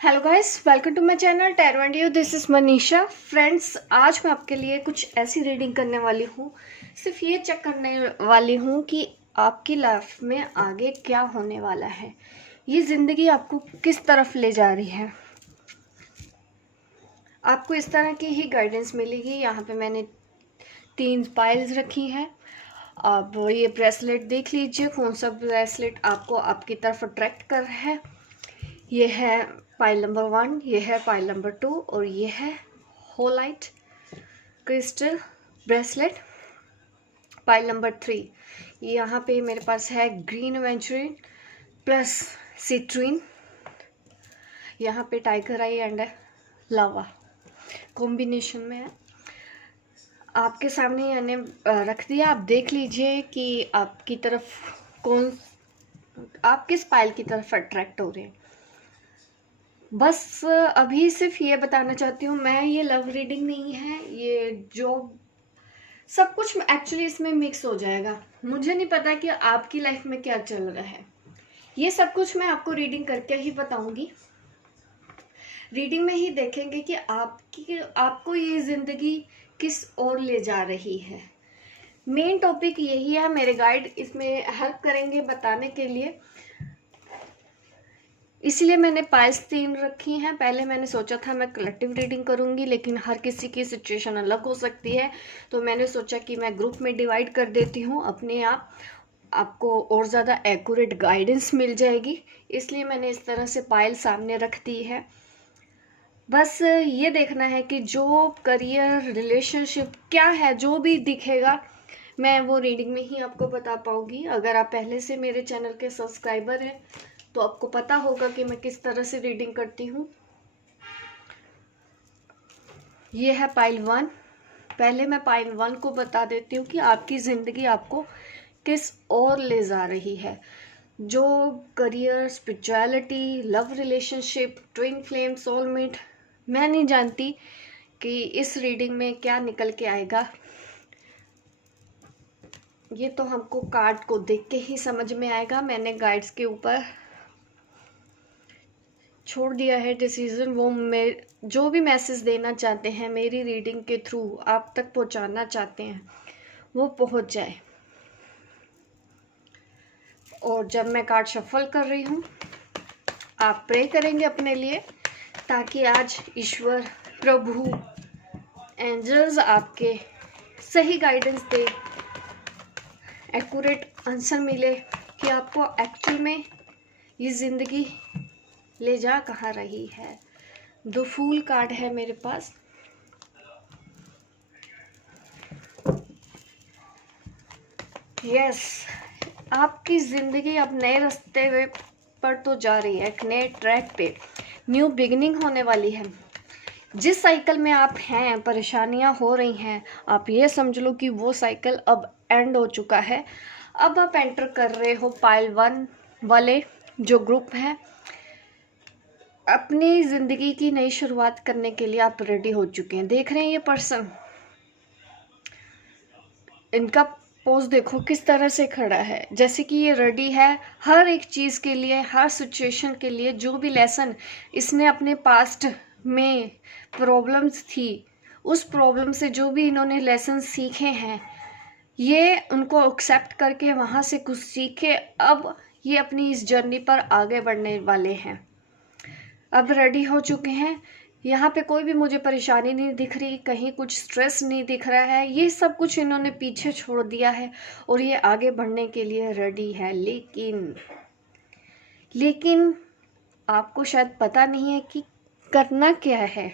Hello guys, welcome to my channel tarot and you. This is Manisha. Friends, आज मैं आपके लिए कुछ ऐसी रीडिंग करने वाली हूँ, सिर्फ ये चेक करने वाली हूँ कि आपकी लाइफ में आगे क्या होने वाला है, ये ज़िंदगी आपको किस तरफ ले जा रही है। आपको इस तरह की ही गाइडेंस मिलेगी। यहाँ पे मैंने 3 पाइल्स रखी हैं। अब ये ब्रेसलेट देख लीजिए, कौन सा ब्रेसलेट आपको आपकी तरफ अट्रैक्ट कर रहा है। ये है पाइल नंबर 1, ये है पाइल नंबर 2 और ये है होलाइट क्रिस्टल ब्रेसलेट पाइल नंबर 3। यहाँ पे मेरे पास है ग्रीन एवेंचुरिन प्लस सिट्रीन। यहाँ पे tiger I and lava combination में है। आपके सामने यानी रख दिया। आप देख लीजिए कि आपकी तरफ आप किस पाइल की तरफ अट्रैक्ट हो रहे हैं। बस अभी सिर्फ ये बताना चाहती हूँ, मैं ये लव रीडिंग नहीं है, ये जो सब कुछ एक्चुअली इसमें मिक्स हो जाएगा। मुझे नहीं पता कि आपकी लाइफ में क्या चल रहा है, ये सब कुछ मैं आपको रीडिंग करके ही बताऊंगी। रीडिंग में ही देखेंगे कि आपको ये ज़िंदगी किस ओर ले जा रही है। मेन टॉपिक यही है। मेरे गाइड इसमें हेल्प करेंगे बताने के लिए, इसलिए मैंने पाइल्स 3 रखी हैं। पहले मैंने सोचा था मैं कलेक्टिव रीडिंग करूंगी, लेकिन हर किसी की सिचुएशन अलग हो सकती है, तो मैंने सोचा कि मैं ग्रुप में डिवाइड कर देती हूँ। अपने आपको और ज़्यादा एक्यूरेट गाइडेंस मिल जाएगी, इसलिए मैंने इस तरह से पाइल सामने रख दी है। बस ये देखना है कि जो करियर रिलेशनशिप क्या है, जो भी दिखेगा मैं वो रीडिंग में ही आपको बता पाऊँगी। अगर आप पहले से मेरे चैनल के सब्सक्राइबर हैं तो आपको पता होगा कि मैं किस तरह से रीडिंग करती हूँ। ये है पाइल 1। पहले मैं पाइल 1 को बता देती हूँ कि आपकी ज़िंदगी आपको किस ओर ले जा रही है। जो career, spirituality, love relationship, twin flame, soulmate, मैं नहीं जानती कि इस रीडिंग में क्या निकल के आएगा। ये तो हमको कार्ड को देख के ही समझ में आएगा। मैंने गाइड्स के ऊपर छोड़ दिया है डिसीजन। वो जो भी मैसेज देना चाहते हैं मेरी रीडिंग के थ्रू आप तक पहुंचाना चाहते हैं, वो पहुंच जाए। और जब मैं कार्ड शफल कर रही हूँ, आप प्रे करेंगे अपने लिए, ताकि आज ईश्वर, प्रभु, एंजल्स आपके सही गाइडेंस दे, एक्यूरेट आंसर मिले कि आपको एक्चुअल में ये ज़िंदगी ले जा कहाँ रही है। 2 फूल कार्ड है मेरे पास। यस, आपकी ज़िंदगी अब नए रास्ते पर तो जा रही है, एक नए ट्रैक पे न्यू बिगिनिंग होने वाली है। जिस साइकिल में आप हैं, परेशानियां हो रही हैं, आप ये समझ लो कि वो साइकिल अब एंड हो चुका है। अब आप एंटर कर रहे हो पाइल 1 वाले जो ग्रुप है। अपनी ज़िंदगी की नई शुरुआत करने के लिए आप रेडी हो चुके हैं। देख रहे हैं ये पर्सन, इनका पोज देखो किस तरह से खड़ा है, जैसे कि ये रेडी है हर एक चीज़ के लिए, हर सिचुएशन के लिए। जो भी लेसन इसने अपने पास्ट में प्रॉब्लम्स थी, उस प्रॉब्लम से जो भी इन्होंने लेसन सीखे हैं, ये उनको एक्सेप्ट करके वहाँ से कुछ सीखे अब ये अपनी इस जर्नी पर आगे बढ़ने वाले हैं। अब रेडी हो चुके हैं। यहाँ पे कोई भी मुझे परेशानी नहीं दिख रही, कहीं कुछ स्ट्रेस नहीं दिख रहा है। ये सब कुछ इन्होंने पीछे छोड़ दिया है और ये आगे बढ़ने के लिए रेडी है। लेकिन आपको शायद पता नहीं है कि करना क्या है।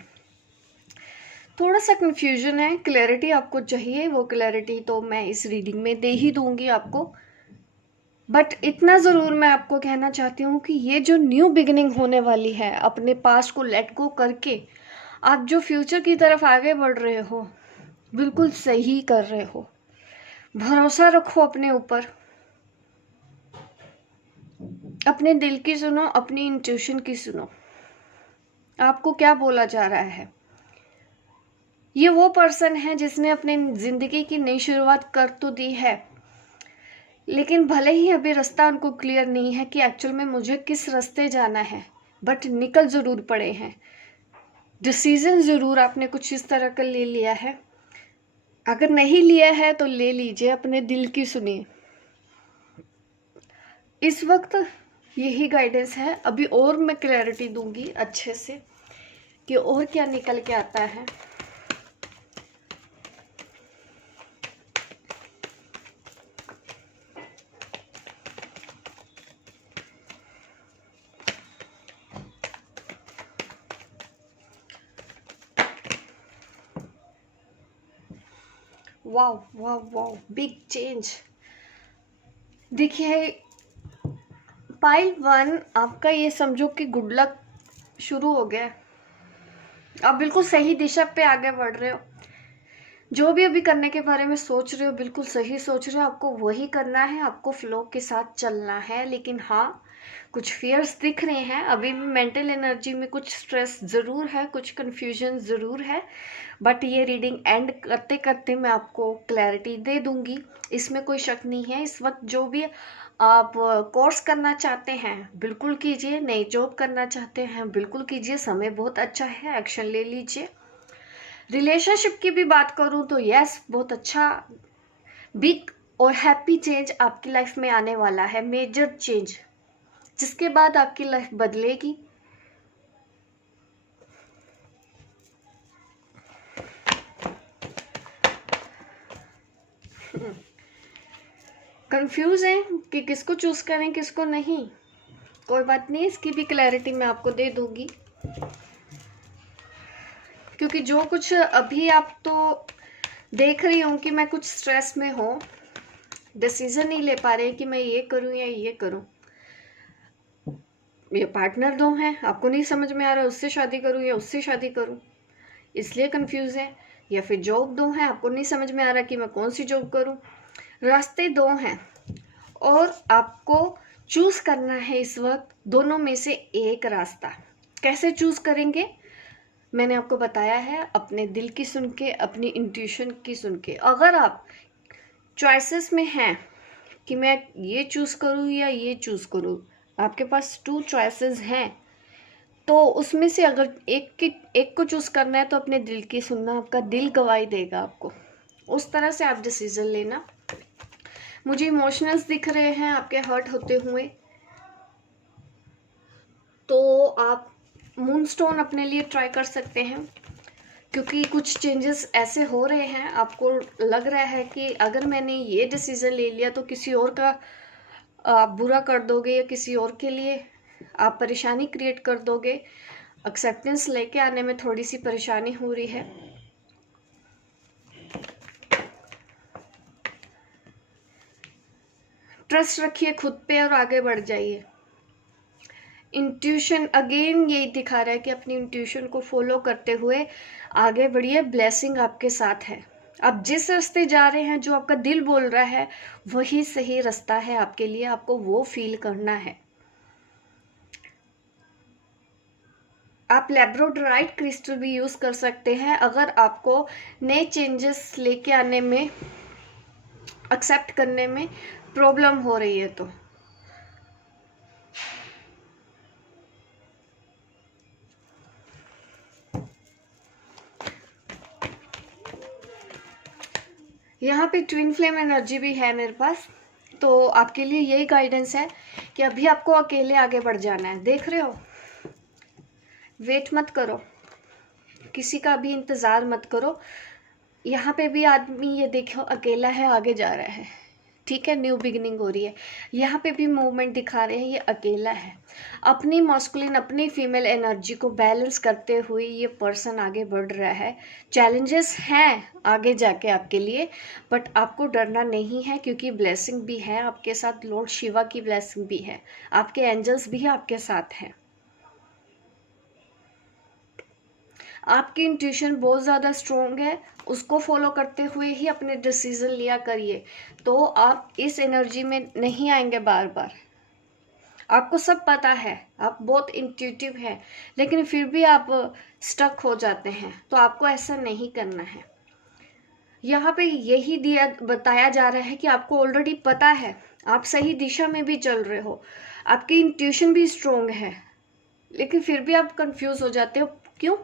थोड़ा सा कंफ्यूजन है, क्लैरिटी आपको चाहिए। वो क्लैरिटी तो मैं इस रीडिंग में दे ही दूंगी आपको। बट इतना ज़रूर मैं आपको कहना चाहती हूँ कि ये जो न्यू बिगिनिंग होने वाली है, अपने पास्ट को लेट गो करके आप जो फ्यूचर की तरफ आगे बढ़ रहे हो, बिल्कुल सही कर रहे हो। भरोसा रखो अपने ऊपर, अपने दिल की सुनो, अपनी इंट्यूशन की सुनो, आपको क्या बोला जा रहा है। ये वो पर्सन है जिसने अपने ज़िंदगी की नई शुरुआत कर तो दी है, लेकिन भले ही अभी रास्ता उनको क्लियर नहीं है कि एक्चुअल में मुझे किस रास्ते जाना है, बट निकल ज़रूर पड़े हैं। डिसीज़न ज़रूर आपने कुछ इस तरह का ले लिया है। अगर नहीं लिया है तो ले लीजिए, अपने दिल की सुनिए। इस वक्त यही गाइडेंस है। अभी और मैं क्लैरिटी दूंगी अच्छे से कि और क्या निकल के आता है। Wow wow wow, big change. देखिए पाइल 1, आपका ये समझो कि गुड लक शुरू हो गया। आप बिल्कुल सही दिशा पे आगे बढ़ रहे हो। जो भी अभी करने के बारे में सोच रहे हो बिल्कुल सही सोच रहे हो। आपको वही करना है, आपको फ्लो के साथ चलना है। लेकिन हाँ, कुछ फियर्स दिख रहे हैं अभी भी। मेंटल एनर्जी में कुछ स्ट्रेस ज़रूर है, कुछ कन्फ्यूजन ज़रूर है। बट ये रीडिंग एंड करते करते मैं आपको क्लैरिटी दे दूंगी, इसमें कोई शक नहीं है। इस वक्त जो भी आप कोर्स करना चाहते हैं बिल्कुल कीजिए, नई जॉब करना चाहते हैं बिल्कुल कीजिए, समय बहुत अच्छा है, एक्शन ले लीजिए। रिलेशनशिप की भी बात करूं तो यस, बहुत अच्छा बिग और हैप्पी चेंज आपकी लाइफ में आने वाला है, मेजर चेंज, जिसके बाद आपकी लाइफ बदलेगी। कंफ्यूज हैं कि किसको चूज करें किसको नहीं। कोई बात नहीं, इसकी भी क्लैरिटी मैं आपको दे दूंगी। क्योंकि जो कुछ अभी आप तो देख रही हूँ कि मैं कुछ स्ट्रेस में हूँ, डिसीजन नहीं ले पा रहे कि मैं ये करूँ या ये करूँ। ये पार्टनर दो हैं, आपको नहीं समझ में आ रहा उससे शादी करूँ या उससे शादी करूँ, इसलिए कंफ्यूज है। या फिर जॉब दो हैं, आपको नहीं समझ में आ रहा कि मैं कौन सी जॉब करूँ। रास्ते दो हैं और आपको चूज करना है इस वक्त दोनों में से एक रास्ता। कैसे चूज करेंगे मैंने आपको बताया है, अपने दिल की सुन के, अपनी इंट्यूशन की सुन के। अगर आप चॉइसेस में हैं कि मैं ये चूज करूँ या ये चूज करूँ, आपके पास 2 चॉइसेस हैं, तो उसमें से अगर एक को चूज करना है तो अपने दिल की सुनना, आपका दिल गवाही देगा आपको। उस तरह से आप डिसीजन लेना। मुझे इमोशनल्स दिख रहे हैं आपके हर्ट होते हुए, तो आप मूनस्टोन अपने लिए ट्राई कर सकते हैं। क्योंकि कुछ चेंजेस ऐसे हो रहे हैं, आपको लग रहा है कि अगर मैंने ये डिसीजन ले लिया तो किसी और का आप बुरा कर दोगे या किसी और के लिए आप परेशानी क्रिएट कर दोगे। एक्सेप्टेंस लेके आने में थोड़ी सी परेशानी हो रही है। ट्रस्ट रखिए खुद पे और आगे बढ़ जाइए। इंट्यूशन अगेन यही दिखा रहा है कि अपनी इंट्यूशन को फॉलो करते हुए आगे बढ़िए। ब्लेसिंग आपके साथ है। आप जिस रास्ते जा रहे हैं, जो आपका दिल बोल रहा है वही सही रास्ता है आपके लिए, आपको वो फील करना है। आप लैब्रोडोराइट क्रिस्टल भी यूज कर सकते हैं अगर आपको नए चेंजेस लेके आने में, एक्सेप्ट करने में प्रॉब्लम हो रही है तो। यहाँ पे ट्विन फ्लेम एनर्जी भी है मेरे पास, तो आपके लिए यही गाइडेंस है कि अभी आपको अकेले आगे बढ़ जाना है। देख रहे हो, वेट मत करो, किसी का भी इंतज़ार मत करो। यहाँ पे भी आदमी ये देखो अकेला है, आगे जा रहा है, ठीक है, न्यू बिगिनिंग हो रही है। यहाँ पे भी मूवमेंट दिखा रहे हैं, ये अकेला है। अपनी मॉस्कुलिन, अपनी फीमेल एनर्जी को बैलेंस करते हुए ये पर्सन आगे बढ़ रहा है। चैलेंजेस हैं आगे जाके आपके लिए, बट आपको डरना नहीं है, क्योंकि ब्लेसिंग भी है आपके साथ। लॉर्ड शिवा की ब्लेसिंग भी है, आपके एंजल्स भी आपके साथ हैं। आपकी इंट्यूशन बहुत ज़्यादा स्ट्रोंग है, उसको फॉलो करते हुए ही अपने डिसीजन लिया करिए, तो आप इस एनर्जी में नहीं आएंगे बार बार। आपको सब पता है, आप बहुत इंट्यूटिव हैं, लेकिन फिर भी आप स्टक हो जाते हैं, तो आपको ऐसा नहीं करना है। यहाँ पे यही बताया जा रहा है कि आपको ऑलरेडी पता है, आप सही दिशा में भी चल रहे हो, आपकी इंट्यूशन भी स्ट्रोंग है, लेकिन फिर भी आप कंफ्यूज हो जाते हो। क्यों?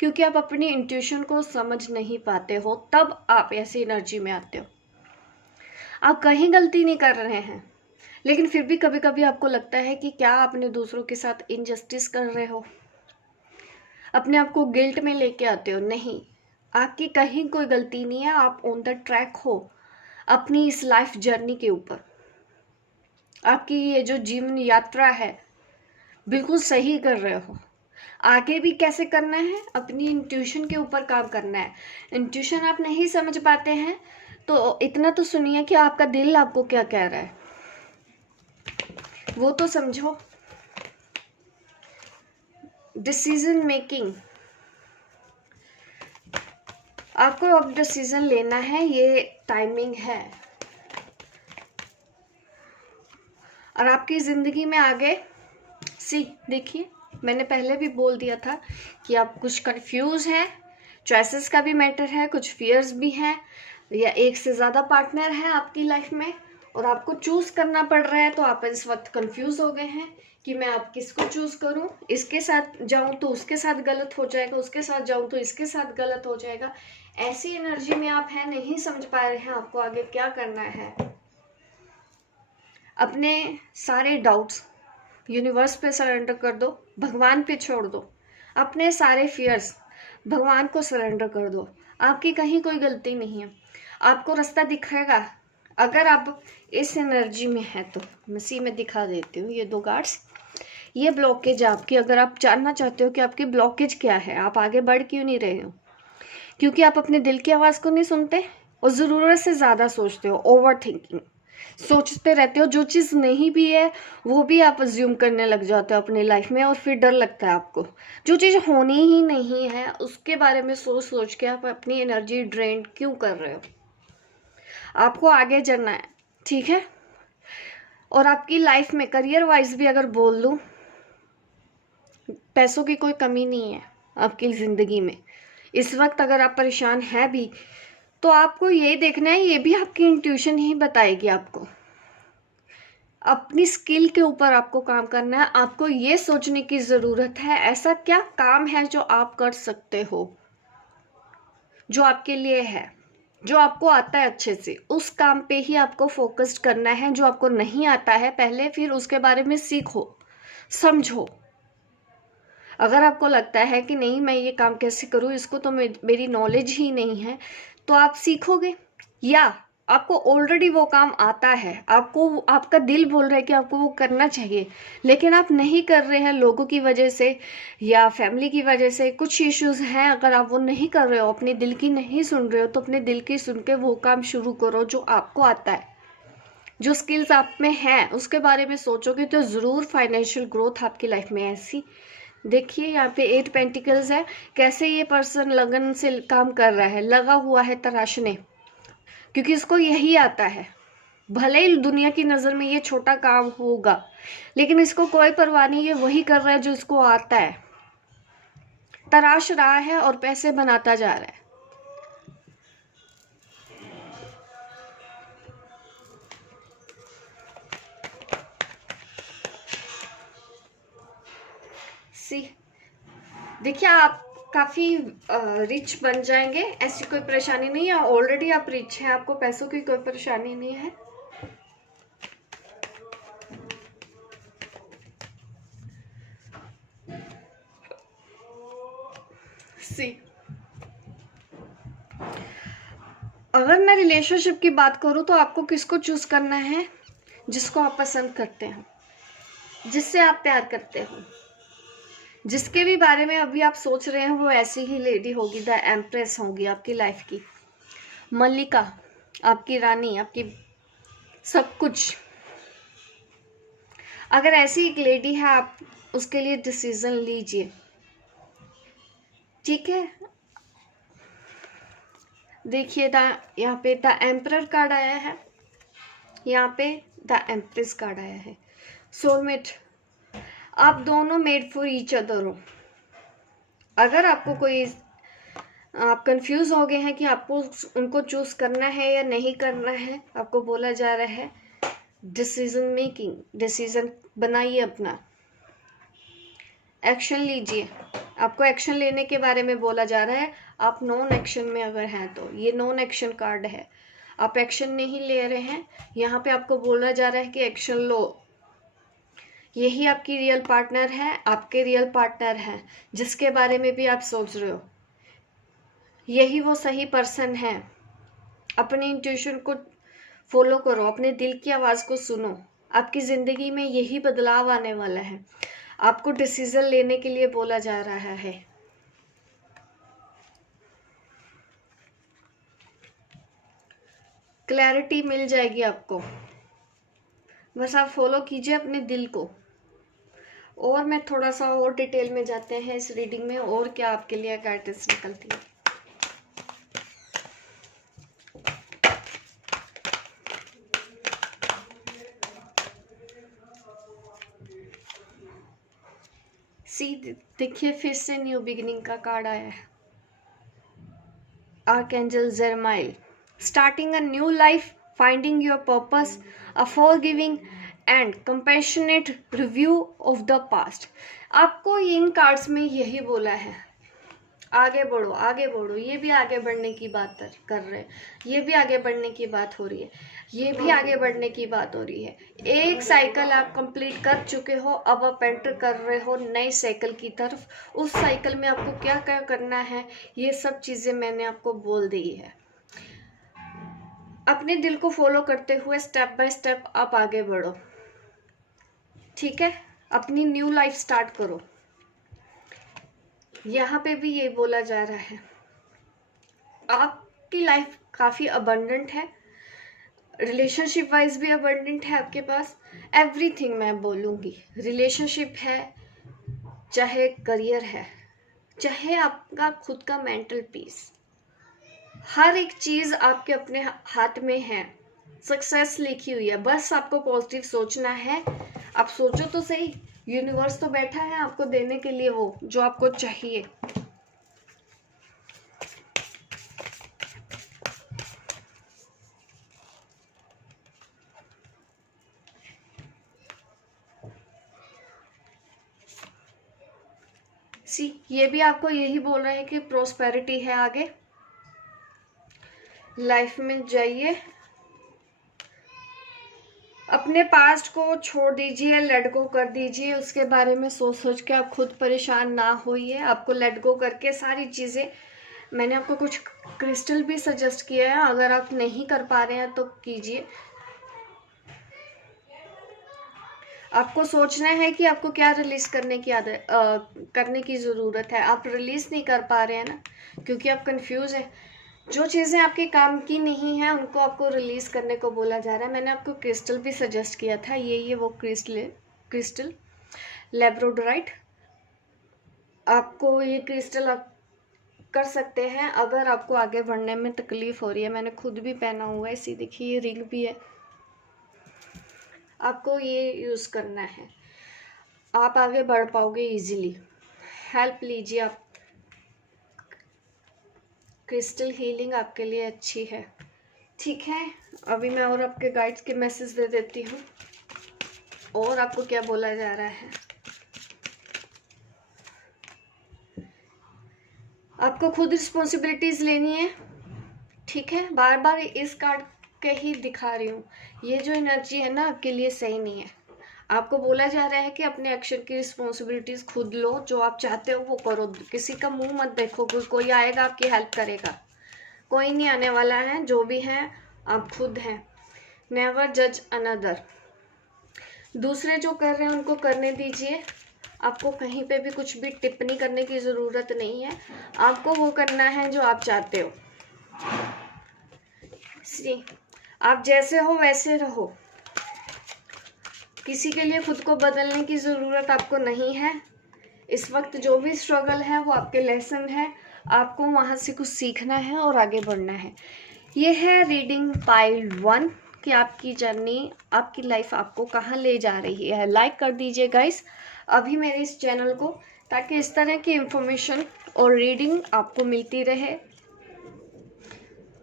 क्योंकि आप अपनी इंट्यूशन को समझ नहीं पाते हो, तब आप ऐसी एनर्जी में आते हो। आप कहीं गलती नहीं कर रहे हैं, लेकिन फिर भी कभी कभी आपको लगता है कि क्या आपने दूसरों के साथ इनजस्टिस कर रहे हो, अपने आप को गिल्ट में लेके आते हो। नहीं, आपकी कहीं कोई गलती नहीं है, आप ऑन द ट्रैक हो अपनी इस लाइफ जर्नी के ऊपर। आपकी ये जो जीवन यात्रा है बिल्कुल सही कर रहे हो। आगे भी कैसे करना है, अपनी इंट्यूशन के ऊपर काम करना है। इंट्यूशन आप नहीं समझ पाते हैं तो इतना तो सुनिए कि आपका दिल आपको क्या कह रहा है, वो तो समझो। डिसीजन मेकिंग, आपको अब डिसीजन लेना है, ये टाइमिंग है। और आपकी जिंदगी में आगे देखिए, मैंने पहले भी बोल दिया था कि आप कुछ कंफ्यूज हैं, चॉइसेस का भी मैटर है, कुछ फियर्स भी हैं, या एक से ज़्यादा पार्टनर है आपकी लाइफ में और आपको चूज करना पड़ रहा है। तो आप इस वक्त कंफ्यूज हो गए हैं कि मैं आप किसको चूज करूं, इसके साथ जाऊं तो उसके साथ गलत हो जाएगा, उसके साथ जाऊं तो इसके साथ गलत हो जाएगा। ऐसी एनर्जी में आप हैं, नहीं समझ पा रहे हैं आपको आगे क्या करना है। अपने सारे डाउट्स यूनिवर्स पे सरेंडर कर दो, भगवान पे छोड़ दो। अपने सारे फियर्स भगवान को सरेंडर कर दो। आपकी कहीं कोई गलती नहीं है, आपको रास्ता दिखेगा। अगर आप इस एनर्जी में है तो मैं में दिखा देती हूँ, ये 2 गार्ड्स, ये ब्लॉकेज आपकी। अगर आप जानना चाहते हो कि आपकी ब्लॉकेज क्या है, आप आगे बढ़ क्यों नहीं रहे हो, क्योंकि आप अपने दिल की आवाज़ को नहीं सुनते और ज़रूरत से ज़्यादा सोचते हो, ओवर थिंकिंग सोचते रहते हो। जो चीज़ नहीं भी है वो भी आप अज्यूम करने लग जाते हो अपनी लाइफ में, और फिर डर लगता है आपको। जो चीज़ होनी ही नहीं है उसके बारे में सोच सोच के आप अपनी एनर्जी ड्रेन क्यों कर रहे हो। आपको आगे चलना है, ठीक है। और आपकी लाइफ में करियर वाइज भी अगर बोल दूं, पैसों की कोई कमी नहीं है आपकी ज़िंदगी में। इस वक्त अगर आप परेशान हैं भी तो आपको ये देखना है, ये भी आपकी इंट्यूशन ही बताएगी आपको। अपनी स्किल के ऊपर आपको काम करना है। आपको ये सोचने की ज़रूरत है ऐसा क्या काम है जो आप कर सकते हो, जो आपके लिए है, जो आपको आता है अच्छे से, उस काम पे ही आपको फोकस्ड करना है। जो आपको नहीं आता है पहले फिर उसके बारे में सीखो, समझो। अगर आपको लगता है कि नहीं मैं ये काम कैसे करूँ, इसको तो मेरी नॉलेज ही नहीं है, तो आप सीखोगे। या आपको ऑलरेडी वो काम आता है, आपको आपका दिल बोल रहा है कि आपको वो करना चाहिए, लेकिन आप नहीं कर रहे हैं लोगों की वजह से या फैमिली की वजह से, कुछ इश्यूज हैं। अगर आप वो नहीं कर रहे हो, अपने दिल की नहीं सुन रहे हो, तो अपने दिल की सुन के वो काम शुरू करो जो आपको आता है। जो स्किल्स आप में हैं उसके बारे में सोचोगे तो ज़रूर फाइनेंशियल ग्रोथ आपकी लाइफ में ऐसी। देखिए यहाँ पे 8 पेंटिकल्स है, कैसे ये पर्सन लगन से काम कर रहा है, लगा हुआ है तराशने, क्योंकि इसको यही आता है। भले ही दुनिया की नज़र में ये छोटा काम होगा, लेकिन इसको कोई परवाह नहीं, ये वही कर रहा है जो इसको आता है, तराश रहा है और पैसे बनाता जा रहा है। देखिए आप काफ़ी रिच बन जाएंगे, ऐसी कोई परेशानी नहीं है। ऑलरेडी आप रिच हैं, आपको पैसों की कोई परेशानी नहीं है। अगर मैं रिलेशनशिप की बात करूं तो आपको किसको चूज करना है, जिसको आप पसंद करते हो, जिससे आप प्यार करते हो, जिसके भी बारे में अभी आप सोच रहे हैं वो ऐसी ही लेडी होगी, द एम्प्रेस होगी आपकी लाइफ की, मल्लिका, आपकी रानी, आपकी सब कुछ। अगर ऐसी एक लेडी है आप उसके लिए डिसीजन लीजिए, ठीक है। देखिए यहाँ पे द एम्परर कार्ड आया है, यहाँ पे द एम्प्रेस कार्ड आया है। सोलमेट, आप दोनों मेड फॉर ईच अदर हो। अगर आपको कोई, आप कंफ्यूज हो गए हैं कि आपको उनको चूज करना है या नहीं करना है, आपको बोला जा रहा है डिसीजन मेकिंग, डिसीजन बनाइए अपना। एक्शन लीजिए, आपको एक्शन लेने के बारे में बोला जा रहा है। आप नॉन एक्शन में अगर हैं तो ये नॉन एक्शन कार्ड है, आप एक्शन नहीं ले रहे हैं। यहाँ पे आपको बोला जा रहा है कि एक्शन लो। यही आपकी रियल पार्टनर है, आपके रियल पार्टनर हैं जिसके बारे में भी आप सोच रहे हो। यही वो सही पर्सन है। अपने इंट्यूशन को फॉलो करो, अपने दिल की आवाज़ को सुनो। आपकी ज़िंदगी में यही बदलाव आने वाला है। आपको डिसीजन लेने के लिए बोला जा रहा है। क्लैरिटी मिल जाएगी आपको, बस आप फॉलो कीजिए अपने दिल को। और मैं थोड़ा सा और डिटेल में जाते हैं इस रीडिंग में, और क्या आपके लिए गाइडेंस निकलती है। सी देखिए, फिर से न्यू बिगिनिंग का कार्ड आया है। Archangel Jeremiel, starting a new life, finding your purpose, a forgiving and compassionate review of the past. आपको इन कार्ड्स में यही बोला है, आगे बढ़ो आगे बढ़ो। ये भी आगे बढ़ने की बात कर रहे हैं, ये भी आगे बढ़ने की बात हो रही है, ये भी आगे बढ़ने की बात हो रही है। एक साइकिल आप कंप्लीट कर चुके हो, अब आप एंटर कर रहे हो नई साइकिल की तरफ। उस साइकिल में आपको क्या क्या करना है, ये सब चीज़ें मैंने आपको बोल दी है। अपने दिल को फॉलो करते हुए स्टेप बाय स्टेप आप आगे बढ़ो, ठीक है। अपनी न्यू लाइफ स्टार्ट करो। यहाँ पे भी ये बोला जा रहा है, आपकी लाइफ काफ़ी अबंडेंट है, रिलेशनशिप वाइज भी अबंडेंट है आपके पास। एवरीथिंग मैं बोलूँगी, रिलेशनशिप है, चाहे करियर है, चाहे आपका खुद का मेंटल पीस, हर एक चीज़ आपके अपने हाथ में है। सक्सेस लिखी हुई है, बस आपको पॉजिटिव सोचना है। आप सोचो तो सही, यूनिवर्स तो बैठा है आपको देने के लिए वो जो आपको चाहिए। ये भी आपको यही बोल रहा है कि प्रोस्पेरिटी है, आगे लाइफ में जाइए। अपने पास्ट को छोड़ दीजिए, लेट गो कर दीजिए। उसके बारे में सोच सोच के आप खुद परेशान ना होइए। आपको लेट गो करके सारी चीज़ें, मैंने आपको कुछ क्रिस्टल भी सजेस्ट किया है, अगर आप नहीं कर पा रहे हैं तो कीजिए। आपको सोचना है कि आपको क्या रिलीज करने की ज़रूरत है। आप रिलीज नहीं कर पा रहे हैं ना, क्योंकि आप कंफ्यूज हैं। जो चीज़ें आपके काम की नहीं है उनको आपको रिलीज करने को बोला जा रहा है। मैंने आपको क्रिस्टल भी सजेस्ट किया था, ये वो क्रिस्टल लैब्रोडोराइट। आपको ये क्रिस्टल आप कर सकते हैं अगर आपको आगे बढ़ने में तकलीफ हो रही है। मैंने खुद भी पहना हुआ है, इसी देखिए ये रिंग भी है। आपको ये यूज़ करना है, आप आगे बढ़ पाओगे इजीली। हेल्प लीजिए आप, क्रिस्टल हीलिंग आपके लिए अच्छी है, ठीक है। अभी मैं और आपके गाइड्स के मैसेज दे देती हूँ, और आपको क्या बोला जा रहा है। आपको खुद रिस्पॉन्सिबिलिटीज़ लेनी है, ठीक है। बार बार इस कार्ड के ही दिखा रही हूँ, ये जो एनर्जी है ना आपके लिए सही नहीं है। आपको बोला जा रहा है कि अपने एक्शन की रिस्पॉन्सिबिलिटीज़ खुद लो, जो आप चाहते हो वो करो। किसी का मुंह मत देखो, कोई आएगा आपकी हेल्प करेगा, कोई नहीं आने वाला है। जो भी है आप खुद हैं। नेवर जज अनदर, दूसरे जो कर रहे हैं उनको करने दीजिए। आपको कहीं पे भी कुछ भी टिप्पणी करने की ज़रूरत नहीं है। आपको वो करना है जो आप चाहते हो। आप जैसे हो वैसे रहो, किसी के लिए खुद को बदलने की ज़रूरत आपको नहीं है। इस वक्त जो भी स्ट्रगल है वो आपके लेसन है, आपको वहाँ से कुछ सीखना है और आगे बढ़ना है। ये है रीडिंग पाइल 1 कि आपकी जर्नी, आपकी लाइफ आपको कहाँ ले जा रही है। लाइक कर दीजिए गाइस अभी मेरे इस चैनल को, ताकि इस तरह की इंफॉर्मेशन और रीडिंग आपको मिलती रहे।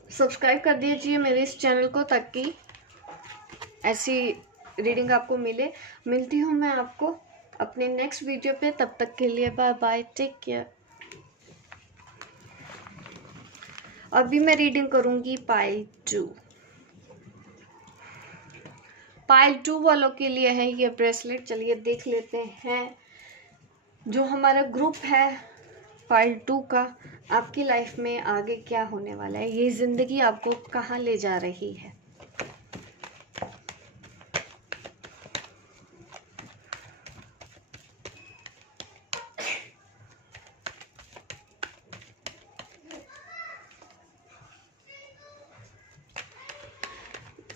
सब्सक्राइब कर दीजिए मेरे इस चैनल को, ताकि ऐसी रीडिंग आपको मिलती हूँ मैं आपको अपने नेक्स्ट वीडियो पे। तब तक के लिए बाय बाय, टेक केयर। अभी मैं रीडिंग करूंगी पाइल 2। पाइल 2 वालों के लिए है ये ब्रेसलेट। चलिए देख लेते हैं जो हमारा ग्रुप है पाइल 2 का, आपकी लाइफ में आगे क्या होने वाला है, ये ज़िंदगी आपको कहाँ ले जा रही है।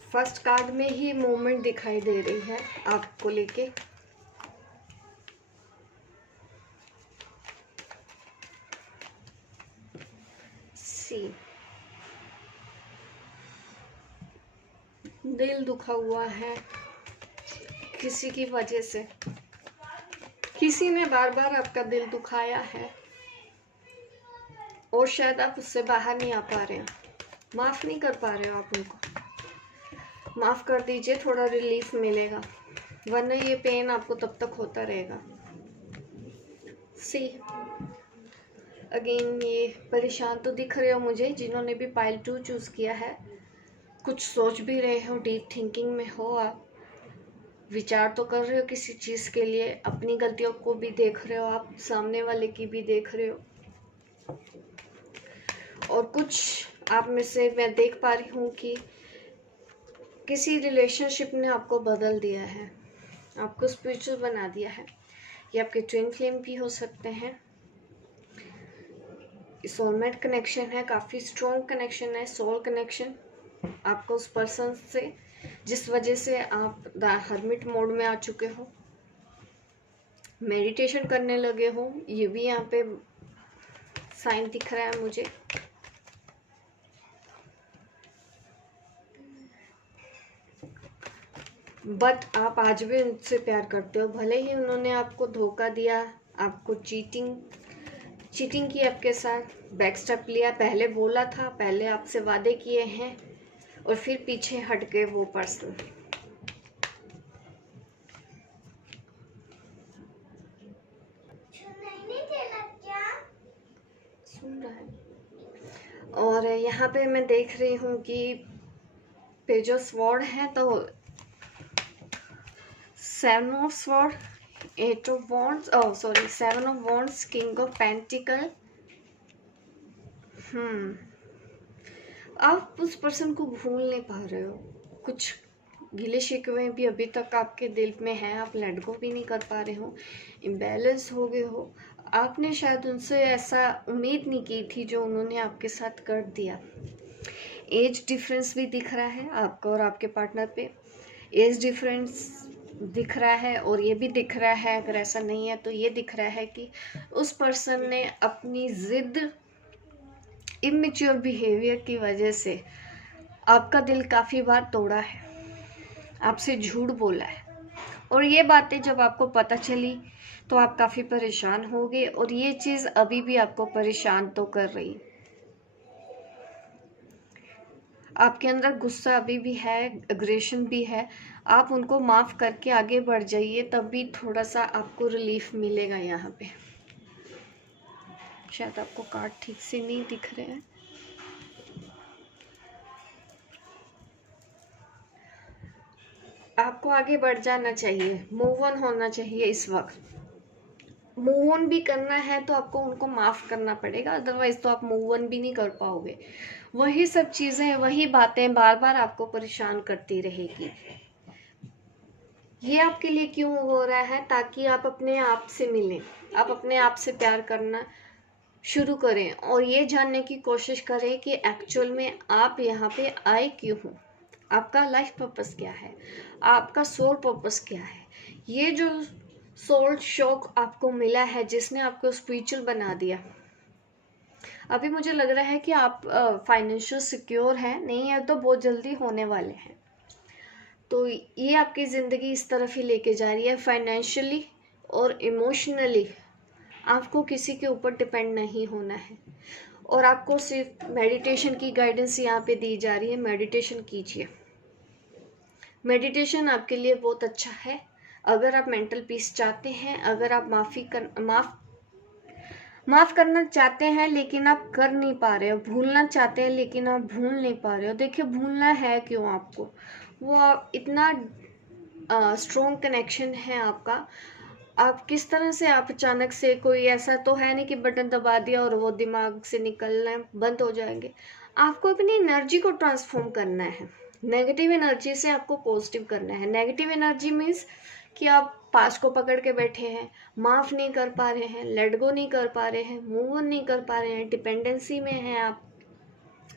फर्स्ट कार्ड में ही मूवमेंट दिखाई दे रही है आपको लेके। दिल दुखा हुआ है किसी की वजह से, किसी ने बार बार आपका दिल दुखाया है और शायद आप उससे बाहर नहीं आ पा रहे हो, माफ नहीं कर पा रहे हो आप उनको। माफ कर दीजिए, थोड़ा रिलीफ मिलेगा, वरना ये पेन आपको तब तक होता रहेगा। सी अगेन ये परेशान तो दिख रहे हो मुझे, जिन्होंने भी पाइल 2 चूज किया है। कुछ सोच भी रहे हो, डीप थिंकिंग में हो आप, विचार तो कर रहे हो किसी चीज़ के लिए, अपनी गलतियों को भी देख रहे हो आप, सामने वाले की भी देख रहे हो। और कुछ आप में से मैं देख पा रही हूँ कि किसी रिलेशनशिप ने आपको बदल दिया है, आपको स्पिरिचुअल बना दिया है। ये आपके ट्विन फ्लेम भी हो सकते हैं। सोलमेट कनेक्शन है, काफ़ी स्ट्रॉन्ग कनेक्शन है, सोल कनेक्शन आपको उस पर्सन से, जिस वजह से आप हर्मिट मोड में आ चुके हो, मेडिटेशन करने लगे हो, ये भी यहाँ पे साइन दिख रहा है मुझे। बट आप आज भी उनसे प्यार करते हो, भले ही उन्होंने आपको धोखा दिया, आपको चीटिंग की आपके साथ, बैक स्टेप लिया, पहले बोला था, पहले आपसे वादे किए हैं और फिर पीछे हट गए वो पर्सन। सुन रहा है। और यहाँ पे मैं देख रही हूँ कि पेज ऑफ स्वॉर्ड है तो 7 of sword, 8 of wands, oh sorry 7 of wands, king of pentacle. आप उस पर्सन को भूल नहीं पा रहे हो, कुछ गिले शिकवे भी अभी तक आपके दिल में हैं, आप लेट गो भी नहीं कर पा रहे हो, इम्बैलेंस हो गए हो। आपने शायद उनसे ऐसा उम्मीद नहीं की थी जो उन्होंने आपके साथ कर दिया। एज डिफरेंस भी दिख रहा है आपका और आपके पार्टनर पे, एज डिफरेंस दिख रहा है। और ये भी दिख रहा है, अगर ऐसा नहीं है तो ये दिख रहा है कि उस पर्सन ने अपनी ज़िद, इमेच्योर बिहेवियर की वजह से आपका दिल काफ़ी बार तोड़ा है, आपसे झूठ बोला है। और ये बातें जब आपको पता चली तो आप काफ़ी परेशान हो गए, और ये चीज़ अभी भी आपको परेशान तो कर रही है। आपके अंदर गुस्सा अभी भी है, एग्रेशन भी है। आप उनको माफ़ करके आगे बढ़ जाइए, तब भी थोड़ा सा आपको रिलीफ मिलेगा। यहाँ पे शायद आपको कार्ड ठीक से नहीं दिख रहे हैं। आपको आगे बढ़ जाना चाहिए, मूव ऑन होना चाहिए। इस वक्त मूव ऑन भी करना है तो आपको उनको माफ़ करना पड़ेगा, अदरवाइज तो आप मूव ऑन भी नहीं कर पाओगे। वही सब चीज़ें, वही बातें बार बार आपको परेशान करती रहेगी। ये आपके लिए क्यों हो रहा है? ताकि आप अपने आप से मिलें, आप अपने आप से प्यार करना शुरू करें और ये जानने की कोशिश करें कि एक्चुअल में आप यहाँ पे आए क्यों हो, आपका लाइफ पर्पस क्या है, आपका सोल पर्पस क्या है। ये जो सोल शॉक आपको मिला है, जिसने आपको स्पिरिचुअल बना दिया, अभी मुझे लग रहा है कि आप फाइनेंशियल सिक्योर हैं, नहीं है तो बहुत जल्दी होने वाले हैं। तो ये आपकी ज़िंदगी इस तरफ ही लेके जा रही है, फाइनेंशियली और इमोशनली आपको किसी के ऊपर डिपेंड नहीं होना है। और आपको सिर्फ मेडिटेशन की गाइडेंस यहाँ पे दी जा रही है, मेडिटेशन कीजिए। मेडिटेशन आपके लिए बहुत अच्छा है, अगर आप मेंटल पीस चाहते हैं, अगर आप माफ़ करना चाहते हैं लेकिन आप कर नहीं पा रहे हो, भूलना चाहते हैं लेकिन आप भूल नहीं पा रहे हो। देखिए भूलना है क्यों आपको, वो आप इतना स्ट्रॉन्ग कनेक्शन है आपका। आप किस तरह से, आप अचानक से, कोई ऐसा तो है नहीं कि बटन दबा दिया और वो दिमाग से निकलना बंद हो जाएंगे। आपको अपनी एनर्जी को ट्रांसफॉर्म करना है, नेगेटिव एनर्जी से आपको पॉजिटिव करना है। नेगेटिव एनर्जी मीन्स कि आप पास्ट को पकड़ के बैठे हैं, माफ़ नहीं कर पा रहे हैं, लेट गो नहीं कर पा रहे हैं, मूव ऑन नहीं कर पा रहे हैं, डिपेंडेंसी में हैं आप,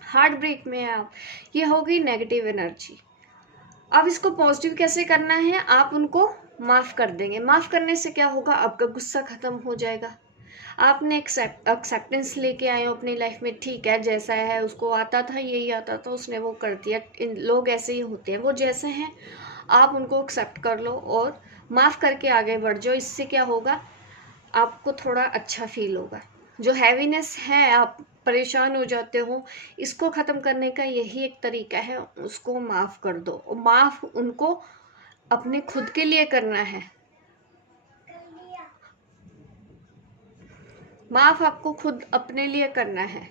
हार्ट ब्रेक में हैं आप। ये हो गई नेगेटिव एनर्जी। अब इसको पॉजिटिव कैसे करना है, आप उनको माफ़ कर देंगे। माफ़ करने से क्या होगा, आपका गुस्सा ख़त्म हो जाएगा। आपने एक्सेप्टेंस लेके आए हो अपनी लाइफ में, ठीक है जैसा है, उसको आता था, यही आता था, उसने वो कर दिया। इन लोग ऐसे ही होते हैं, वो जैसे हैं आप उनको एक्सेप्ट कर लो और माफ़ करके आगे बढ़ जाओ। इससे क्या होगा, आपको थोड़ा अच्छा फील होगा। जो हैवीनेस है, आप परेशान हो जाते हो, इसको ख़त्म करने का यही एक तरीका है, उसको माफ़ कर दो। और माफ़ उनको अपने खुद के लिए करना है। माफ़ आपको खुद अपने लिए करना है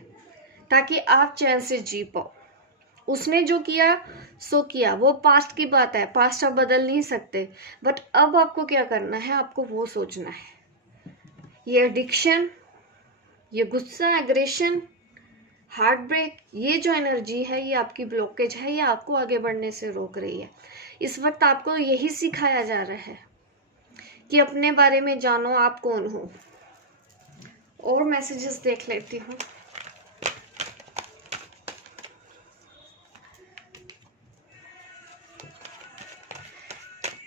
ताकि आप चैन से जी पाओ। उसने जो किया सो किया, वो पास्ट की बात है, पास्ट आप बदल नहीं सकते। बट अब आपको क्या करना है, आपको वो सोचना है। ये एडिक्शन, ये गुस्सा, एग्रेशन, हार्ट ब्रेक, ये जो एनर्जी है, ये आपकी ब्लॉकेज है, ये आपको आगे बढ़ने से रोक रही है। इस वक्त आपको यही सिखाया जा रहा है कि अपने बारे में जानो, आप कौन हो। और मैसेजेस देख लेती हूँ।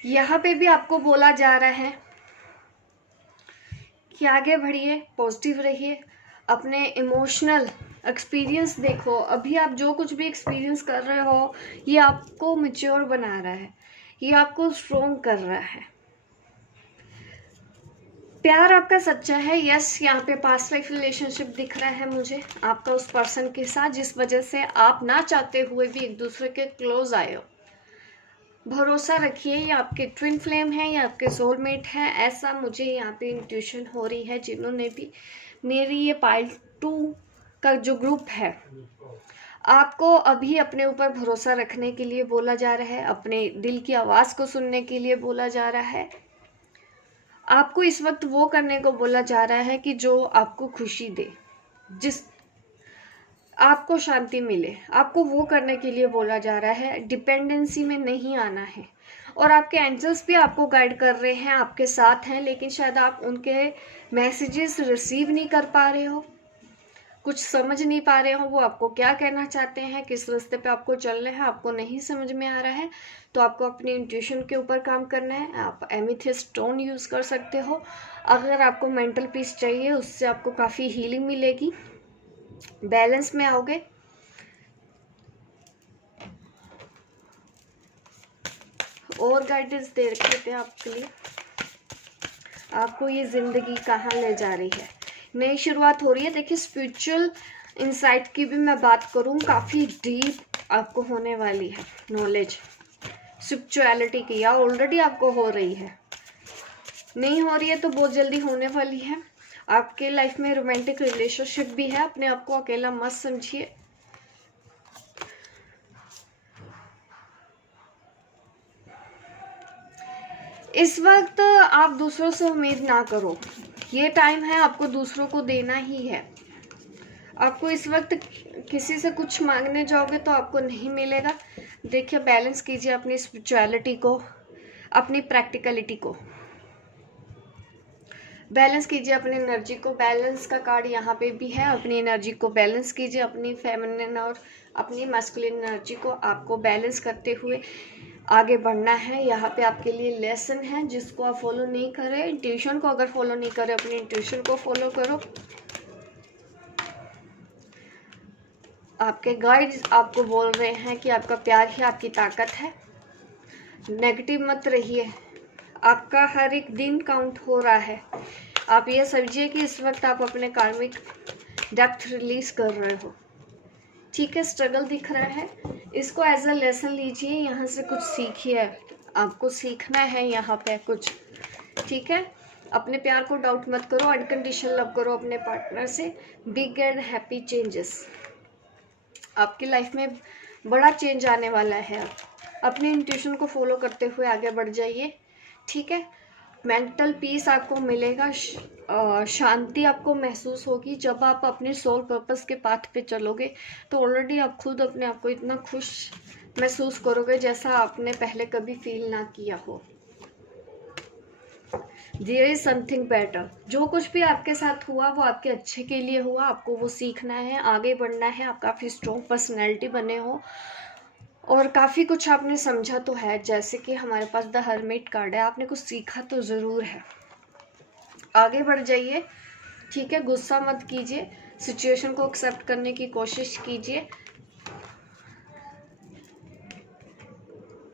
यहाँ पे भी आपको बोला जा रहा है कि आगे बढ़िए, पॉजिटिव रहिए, अपने इमोशनल एक्सपीरियंस देखो। अभी आप जो कुछ भी एक्सपीरियंस कर रहे हो, ये आपको मैच्योर बना रहा है, ये आपको स्ट्रोंग कर रहा है। प्यार आपका सच्चा है। यस, यहाँ पे पास्ट लाइफ रिलेशनशिप दिख रहा है मुझे आपका उस पर्सन के साथ, जिस वजह से आप ना चाहते हुए भी एक दूसरे के क्लोज आए हो। भरोसा रखिए, ये आपके ट्विन फ्लेम है, ये आपके सोलमेट है, ऐसा मुझे यहाँ पे इंट्यूशन हो रही है। जिन्होंने भी मेरी ये पार्ट 2 का जो ग्रुप है, आपको अभी अपने ऊपर भरोसा रखने के लिए बोला जा रहा है, अपने दिल की आवाज़ को सुनने के लिए बोला जा रहा है। आपको इस वक्त वो करने को बोला जा रहा है कि जो आपको खुशी दे, जिस आपको शांति मिले, आपको वो करने के लिए बोला जा रहा है। डिपेंडेंसी में नहीं आना है। और आपके एंजल्स भी आपको गाइड कर रहे हैं, आपके साथ हैं, लेकिन शायद आप उनके मैसेजेस रिसीव नहीं कर पा रहे हो, कुछ समझ नहीं पा रहे हो वो आपको क्या कहना चाहते हैं, किस रास्ते पे आपको चलना है, आपको नहीं समझ में आ रहा है। तो आपको अपनी इंट्यूशन के ऊपर काम करना है। आप एमेथिस्ट स्टोन यूज़ कर सकते हो। अगर आपको मेंटल पीस चाहिए, उससे आपको काफ़ी हीलिंग मिलेगी, बैलेंस में आओगे। और गाइडेंस दे रखे थे आपके लिए, आपको ये ज़िंदगी कहाँ ले जा रही है, नई शुरुआत हो रही है। देखिए स्पिरिचुअल इंसाइट की भी मैं बात करूँ, काफ़ी डीप आपको होने वाली है नॉलेज स्पिरिचुअलिटी की, या ऑलरेडी आपको हो रही है, नहीं हो रही है तो बहुत जल्दी होने वाली है। आपके लाइफ में रोमांटिक रिलेशनशिप भी है, अपने आप को अकेला मत समझिए। इस वक्त आप दूसरों से उम्मीद ना करो, ये टाइम है आपको दूसरों को देना ही है। आपको इस वक्त किसी से कुछ मांगने जाओगे तो आपको नहीं मिलेगा। देखिए बैलेंस कीजिए अपनी स्पिरिचुअलिटी को, अपनी प्रैक्टिकलिटी को बैलेंस कीजिए, अपनी एनर्जी को। बैलेंस का कार्ड यहाँ पे भी है। अपनी एनर्जी को बैलेंस कीजिए, अपनी फेमिनिन और अपनी मैस्कुलिन एनर्जी को आपको बैलेंस करते हुए आगे बढ़ना है। यहाँ पे आपके लिए लेसन है, जिसको आप फॉलो नहीं करें, इंट्यूशन को अगर फॉलो नहीं करें, अपनी इंट्यूशन को फॉलो करो। आपके गाइड्स आपको बोल रहे हैं कि आपका प्यार ही आपकी ताकत है, नेगेटिव मत रहिए, आपका हर एक दिन काउंट हो रहा है। आप ये समझिए कि इस वक्त आप अपने कार्मिक डेप्थ रिलीज कर रहे हो, ठीक है। स्ट्रगल दिख रहा है, इसको एज अ लेसन लीजिए, यहाँ से कुछ सीखिए। आपको सीखना है यहाँ पे कुछ, ठीक है। अपने प्यार को डाउट मत करो, अनकंडीशनल लव करो अपने पार्टनर से। बिग एंड हैप्पी चेंजेस, आपकी लाइफ में बड़ा चेंज आने वाला है। अपने इंट्यूशन को फॉलो करते हुए आगे बढ़ जाइए, ठीक है। मेंटल पीस आपको मिलेगा, शांति आपको महसूस होगी जब आप अपने सोल पर्पस के पाथ पे चलोगे। तो ऑलरेडी आप खुद अपने आप को इतना खुश महसूस करोगे जैसा आपने पहले कभी फील ना किया हो। देयर इज समथिंग बेटर, जो कुछ भी आपके साथ हुआ वो आपके अच्छे के लिए हुआ, आपको वो सीखना है, आगे बढ़ना है। आप काफ़ी स्ट्रॉन्ग पर्सनैलिटी बने हो और काफ़ी कुछ आपने समझा तो है, जैसे कि हमारे पास द हर्मिट कार्ड है, आपने कुछ सीखा तो ज़रूर है। आगे बढ़ जाइए, ठीक है। गुस्सा मत कीजिए, सिचुएशन को एक्सेप्ट करने की कोशिश कीजिए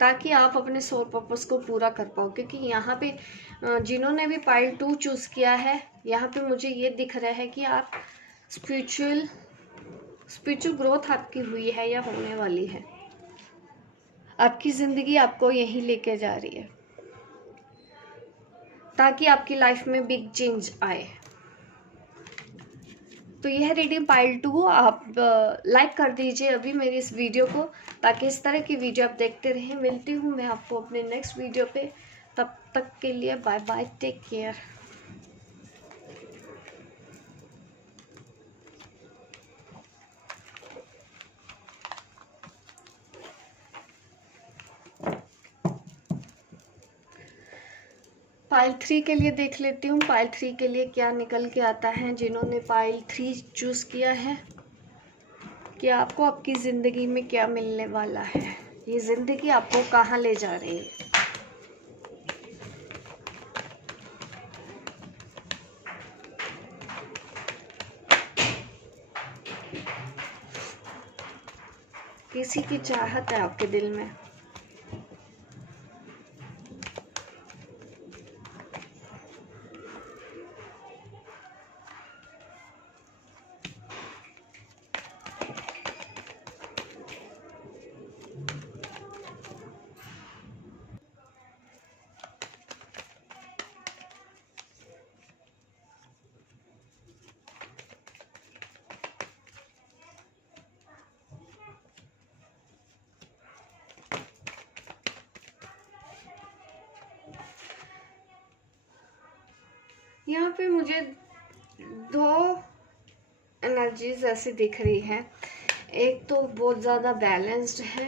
ताकि आप अपने सोल पर्पस को पूरा कर पाओ। क्योंकि यहाँ पे जिन्होंने भी पाइल 2 चूज़ किया है, यहाँ पे मुझे ये दिख रहा है कि आप स्पिरिचुअल ग्रोथ आपकी हुई है या होने वाली है। आपकी ज़िंदगी आपको यहीं लेके जा रही है ताकि आपकी लाइफ में बिग चेंज आए। तो यह रीडिंग पाइल 2, आप लाइक कर दीजिए अभी मेरी इस वीडियो को, ताकि इस तरह की वीडियो आप देखते रहें। मिलती हूँ मैं आपको अपने नेक्स्ट वीडियो पे, तब तक के लिए bye bye, take care. Pile 3 के लिए देख लेती हूँ, पाइल 3 के लिए क्या निकल के आता है। जिन्होंने पाइल 3 चूज़ किया है कि आपको आपकी ज़िंदगी में क्या मिलने वाला है, ये ज़िंदगी आपको कहाँ ले जा रही है। किसी की चाहत है आपके दिल में, यहाँ पे मुझे 2 एनर्जीज ऐसी दिख रही है। एक तो बहुत ज़्यादा बैलेंस्ड है,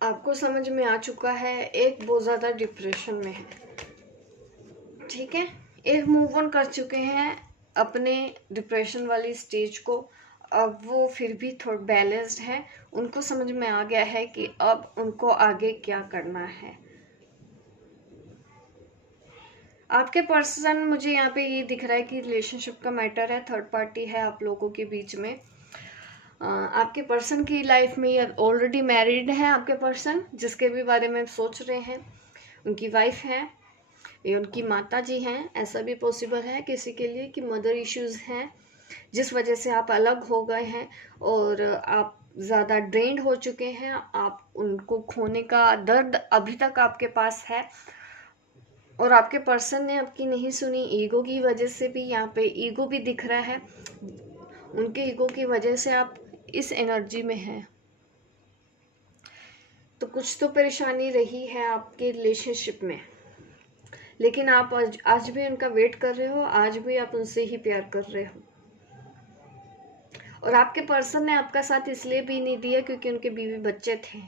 आपको समझ में आ चुका है। एक बहुत ज़्यादा डिप्रेशन में है, ठीक है। एक मूव ऑन कर चुके हैं अपने डिप्रेशन वाली स्टेज को, अब वो फिर भी थोड़ा बैलेंस्ड है। उनको समझ में आ गया है कि अब उनको आगे क्या करना है। आपके पर्सन, मुझे यहाँ पे ये दिख रहा है कि रिलेशनशिप का मैटर है, थर्ड पार्टी है आप लोगों के बीच में। आपके पर्सन की लाइफ में ये ऑलरेडी मैरिड है। आपके पर्सन जिसके भी बारे में सोच रहे हैं, उनकी वाइफ है, ये उनकी माता जी हैं। ऐसा भी पॉसिबल है किसी के लिए कि मदर इश्यूज़ हैं जिस वजह से आप अलग हो गए हैं और आप ज़्यादा ड्रेन्ड हो चुके हैं। आप उनको खोने का दर्द अभी तक आपके पास है और आपके पर्सन ने आपकी नहीं सुनी। ईगो की वजह से भी यहाँ पे ईगो भी दिख रहा है, उनके ईगो की वजह से आप इस एनर्जी में हैं। तो कुछ तो परेशानी रही है आपके रिलेशनशिप में, लेकिन आप आज भी उनका वेट कर रहे हो, आज भी आप उनसे ही प्यार कर रहे हो। और आपके पर्सन ने आपका साथ इसलिए भी नहीं दिया क्योंकि उनके बीवी बच्चे थे।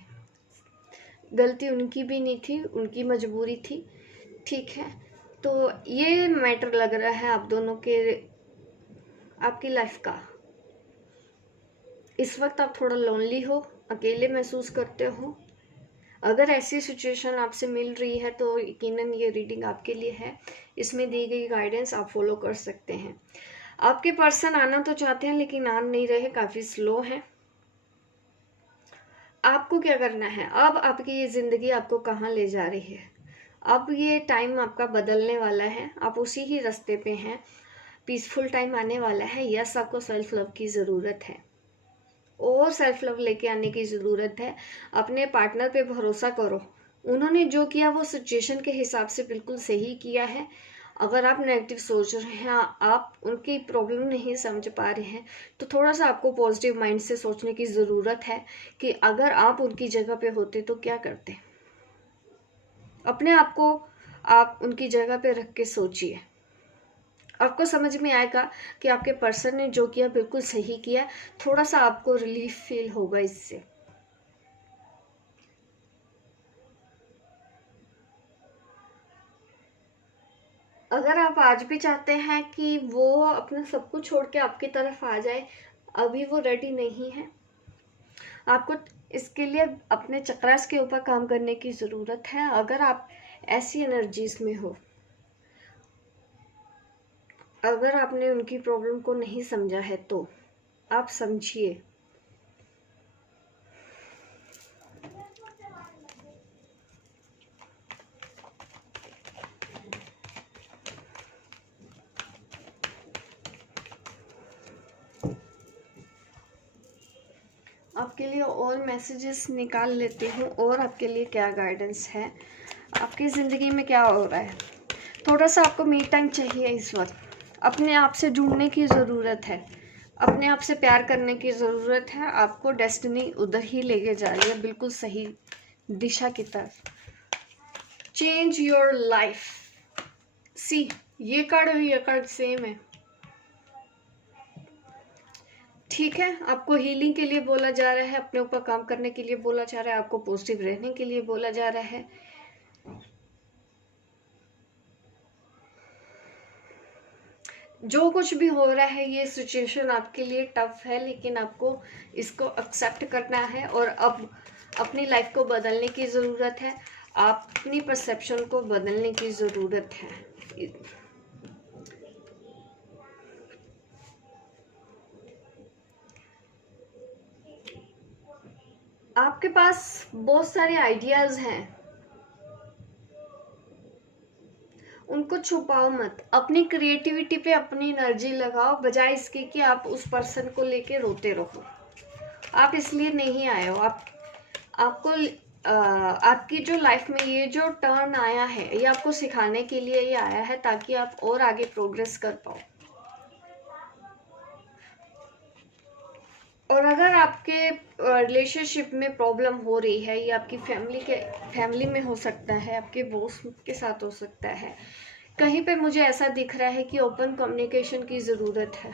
गलती उनकी भी नहीं थी, उनकी मजबूरी थी, ठीक है। तो ये मैटर लग रहा है आप दोनों के, आपकी लाइफ का। इस वक्त आप थोड़ा लोनली हो, अकेले महसूस करते हो। अगर ऐसी सिचुएशन आपसे मिल रही है तो यकीनन ये रीडिंग आपके लिए है। इसमें दी गई गाइडेंस आप फॉलो कर सकते हैं। आपके पर्सन आना तो चाहते हैं लेकिन आ नहीं रहे, काफ़ी स्लो हैं। आपको क्या करना है अब, आपकी ये ज़िंदगी आपको कहाँ ले जा रही है। अब ये टाइम आपका बदलने वाला है, आप उसी ही रास्ते पे हैं। पीसफुल टाइम आने वाला है। यस, आपको सेल्फ लव की ज़रूरत है। और सेल्फ लव लेके आने की ज़रूरत है। अपने पार्टनर पे भरोसा करो, उन्होंने जो किया वो सिचुएशन के हिसाब से बिल्कुल सही किया है। अगर आप नेगेटिव सोच रहे हैं, आप उनकी प्रॉब्लम नहीं समझ पा रहे हैं, तो थोड़ा सा आपको पॉजिटिव माइंड से सोचने की ज़रूरत है कि अगर आप उनकी जगह पे होते तो क्या करते। अपने आप को आप उनकी जगह पे रख के सोचिए, आपको समझ में आएगा कि आपके पर्सन ने जो किया बिल्कुल सही किया। थोड़ा सा आपको रिलीफ फील होगा इससे। अगर आप आज भी चाहते हैं कि वो अपना सब कुछ छोड़ के आपकी तरफ आ जाए, अभी वो रेडी नहीं है, आपको इसके लिए अपने चक्रास के ऊपर काम करने की ज़रूरत है। अगर आप ऐसी एनर्जीज में हो, अगर आपने उनकी प्रॉब्लम को नहीं समझा है, तो आप समझिए। आपके लिए और मैसेजेस निकाल लेती हूँ और आपके लिए क्या गाइडेंस है, आपकी ज़िंदगी में क्या हो रहा है। थोड़ा सा आपको मी टाइम चाहिए इस वक्त, अपने आप से जुड़ने की ज़रूरत है, अपने आप से प्यार करने की ज़रूरत है। आपको डेस्टिनी उधर ही लेके जा रही है, बिल्कुल सही दिशा की तरफ। Change your life. सी, ये कार्ड और ये कार्ड सेम है, ठीक है। आपको हीलिंग के लिए बोला जा रहा है, अपने ऊपर काम करने के लिए बोला जा रहा है, आपको पॉजिटिव रहने के लिए बोला जा रहा है। जो कुछ भी हो रहा है, ये सिचुएशन आपके लिए टफ है, लेकिन आपको इसको एक्सेप्ट करना है और अब अपनी लाइफ को बदलने की ज़रूरत है। आप अपनी परसेप्शन को बदलने की ज़रूरत है। आपके पास बहुत सारे आइडियाज़ हैं, उनको छुपाओ मत। अपनी क्रिएटिविटी पे अपनी एनर्जी लगाओ, बजाय इसके कि आप उस पर्सन को लेके रोते रहो। आप इसलिए नहीं आए हो। आपको आपकी जो लाइफ में ये जो टर्न आया है, ये आपको सिखाने के लिए ये आया है, ताकि आप और आगे प्रोग्रेस कर पाओ। और अगर आपके रिलेशनशिप में प्रॉब्लम हो रही है, ये आपकी फैमिली में हो सकता है, आपके बॉस के साथ हो सकता है, कहीं पे मुझे ऐसा दिख रहा है कि ओपन कम्युनिकेशन की ज़रूरत है।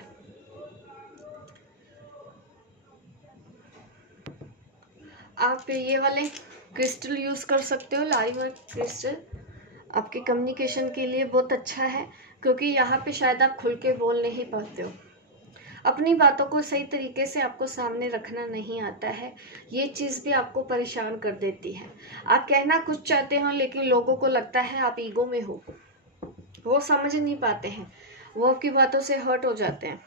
आप ये वाले क्रिस्टल यूज़ कर सकते हो, लाइव क्रिस्टल आपके कम्युनिकेशन के लिए बहुत अच्छा है, क्योंकि यहाँ पे शायद आप खुल के बोल नहीं पाते हो, अपनी बातों को सही तरीके से आपको सामने रखना नहीं आता है। ये चीज़ भी आपको परेशान कर देती है। आप कहना कुछ चाहते हो, लेकिन लोगों को लगता है आप ईगो में हो, वो समझ नहीं पाते हैं, वो आपकी बातों से हर्ट हो जाते हैं।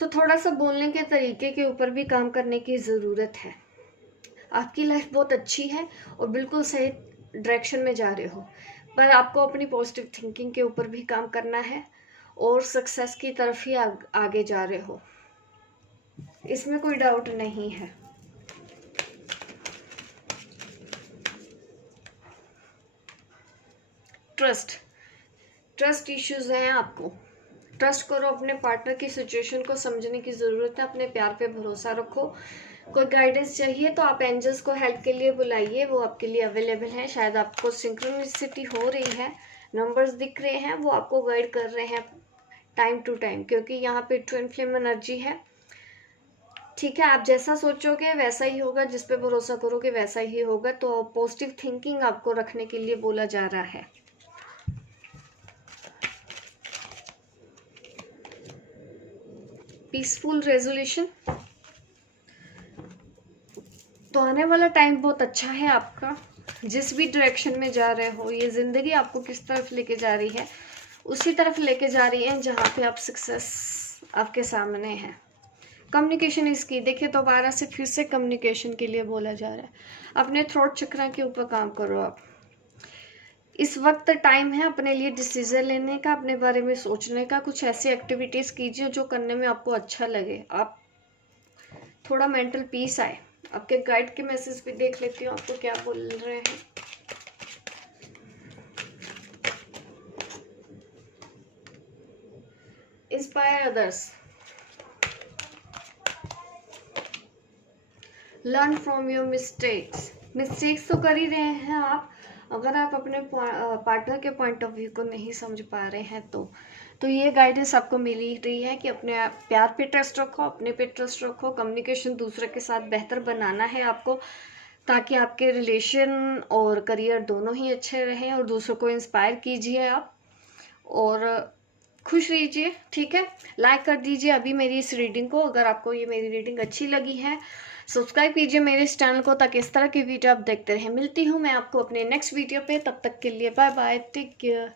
तो थोड़ा सा बोलने के तरीके के ऊपर भी काम करने की ज़रूरत है। आपकी लाइफ बहुत अच्छी है और बिल्कुल सही डायरेक्शन में जा रहे हो, पर आपको अपनी पॉजिटिव थिंकिंग के ऊपर भी काम करना है और सक्सेस की तरफ ही आगे जा रहे हो, इसमें कोई डाउट नहीं है। ट्रस्ट इश्यूज हैं आपको। ट्रस्ट करो, अपने पार्टनर की सिचुएशन को समझने की ज़रूरत है, अपने प्यार पे भरोसा रखो। कोई गाइडेंस चाहिए तो आप एंजल्स को हेल्प के लिए बुलाइए, वो आपके लिए अवेलेबल है। शायद आपको सिंक्रोनिसिटी हो रही है, नंबर्स दिख रहे हैं, वो आपको गाइड कर रहे हैं टाइम टू टाइम, क्योंकि यहाँ पे ट्विन फ्लेम एनर्जी है, ठीक है। आप जैसा सोचोगे वैसा ही होगा, जिस पे भरोसा करोगे वैसा ही होगा। तो पॉजिटिव थिंकिंग आपको रखने के लिए बोला जा रहा है। Peaceful resolution. तो आने वाला टाइम बहुत अच्छा है आपका, जिस भी डायरेक्शन में जा रहे हो, ये ज़िंदगी आपको किस तरफ लेके जा रही है, उसी तरफ लेके जा रही है जहाँ पे आप सक्सेस आपके सामने है। कम्युनिकेशन इसकी देखिए, दोबारा से फिर से कम्युनिकेशन के लिए बोला जा रहा है। अपने थ्रोट चक्र के ऊपर काम करो। आप इस वक्त टाइम है अपने लिए डिसीजन लेने का, अपने बारे में सोचने का। कुछ ऐसी एक्टिविटीज़ कीजिए जो करने में आपको अच्छा लगे। आप थोड़ा मेंटल पीस आए। आपके गाइड के मैसेज भी देख लेती हूँ आपको क्या बोल रहे हैं। Inspire others, learn from your mistakes. Mistakes तो कर ही रहे हैं आप, अगर आप अपने पार्टनर के पॉइंट ऑफ व्यू को नहीं समझ पा रहे हैं तो ये गाइडेंस आपको मिल ही रही है कि अपने प्यार पे ट्रस्ट रखो, अपने पे ट्रस्ट रखो। कम्युनिकेशन दूसरे के साथ बेहतर बनाना है आपको, ताकि आपके रिलेशन और करियर दोनों ही अच्छे रहें। और दूसरों को इंस्पायर कीजिए आप, और खुश रहिए, ठीक है। लाइक कर दीजिए अभी मेरी इस रीडिंग को, अगर आपको ये मेरी रीडिंग अच्छी लगी है। सब्सक्राइब कीजिए मेरे इस चैनल को, ताकि इस तरह की वीडियो आप देखते रहें। मिलती हूँ मैं आपको अपने नेक्स्ट वीडियो पे, तब तक के लिए बाय बाय, टेक केयर।